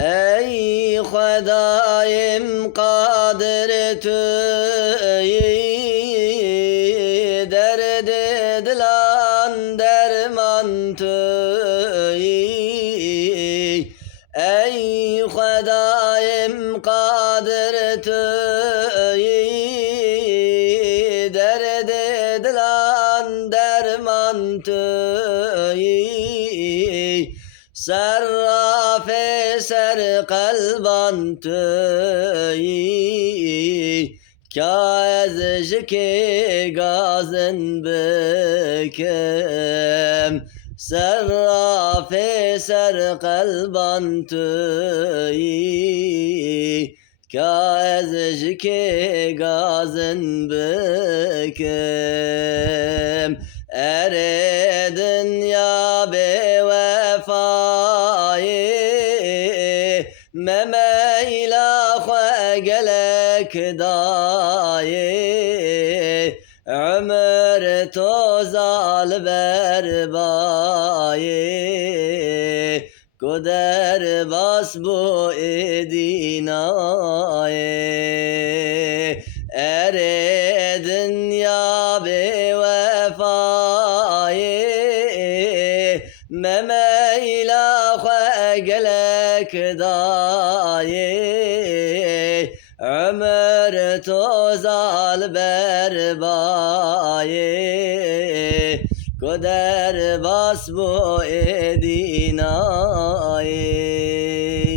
ey Xudaim qadir tu derd dilan derman tu ey Xudaim qadir tu derd dilan derman tu Sarrafe ser kalban tüyi Kâz jike gazın bekem Sarrafe ser kalban tüyi Kâz jike gazın bekem Ere dünya bevefayı Meme ilâhe gelek dayı Ömür tozal berbayı Kuder bas bu edinayı Ere dünya bevefayı Meme ilâhe gelek dayı Ömür tozal berbayı Kuder bas bu edinayı